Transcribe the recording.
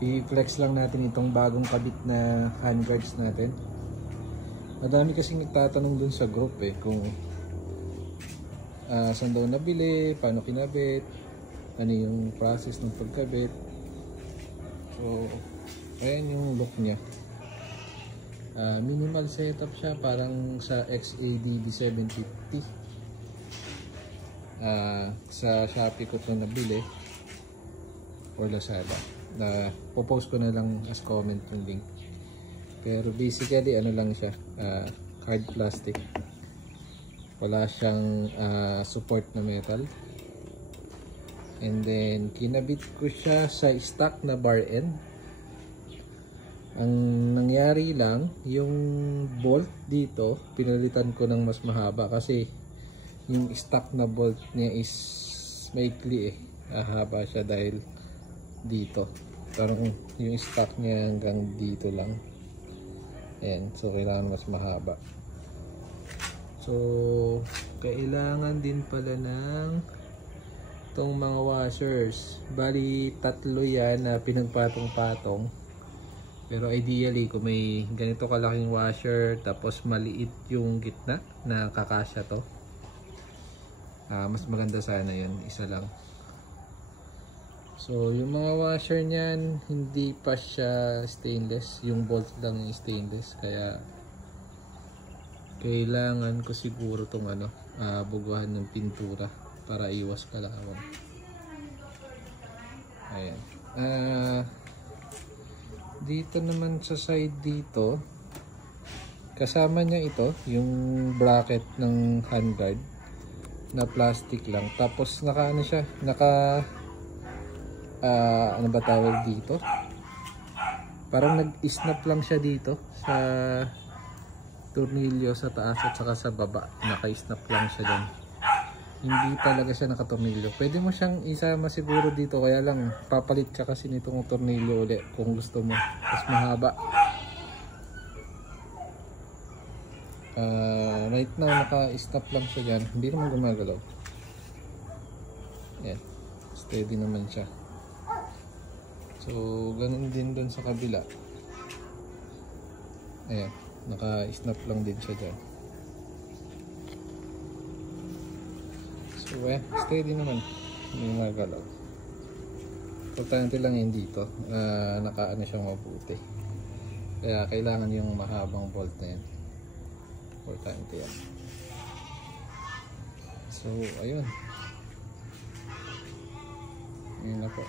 I-flex lang natin itong bagong kabit na handguards natin. Madami kasing nagtatanong dun sa group kung saan daw nabili, paano kinabit, ano yung process ng pagkabit. So ayan yung look nya. Minimal setup siya, parang sa XADV 750. Sa Shopee ko ito nabili or Lazada. Popost ko na lang as comment yung link. Pero basically ano lang siya, hard plastic. Wala siyang support na metal. And then kinabit ko siya sa stock na bar end. Ang nangyari lang, yung bolt dito pinalitan ko ng mas mahaba kasi yung stock na bolt niya is maikli haba siya dahil dito. Parang yung stock niya hanggang dito lang. Ayan, so kailangan mas mahaba. So kailangan din pala ng itong mga washers. Bali tatlo yan na pinagpatong-patong. Pero ideally kung may ganito kalaking washer tapos maliit yung gitna na kakasya to, mas maganda sana yun, isa lang. So yung mga washer niyan hindi pa siya stainless, yung bolt lang yung stainless, kaya kailangan ko siguro tong buguhan ng pintura para iwas kalawang. Ayan. Dito naman sa side dito, kasama niya ito, yung bracket ng handguard na plastic lang. Tapos naka ano siya, naka ano ba tawag dito? Parang nag-snap lang siya dito sa tornilyo sa taas at saka sa baba. Naka-snap lang siya doon. Hindi talaga siya nakatornilyo. Pwede mo siyang isama siguro dito, kaya lang papalit ka kasi nitong tornilyo ulit kung gusto mo. Mas mahaba. Right now naka-stop lang siya dyan. Hindi naman gumagalaw. Ayan. Steady naman siya. So ganun din dun sa kabila. Ayan. Naka-snap lang din siya dyan. So steady naman. Hindi gumagalaw. Importante lang yun dito. Nakaano siyang mabuti. Kaya kailangan yung mahabang bolt na yan. Importante yan. So ayun. Ayun na po.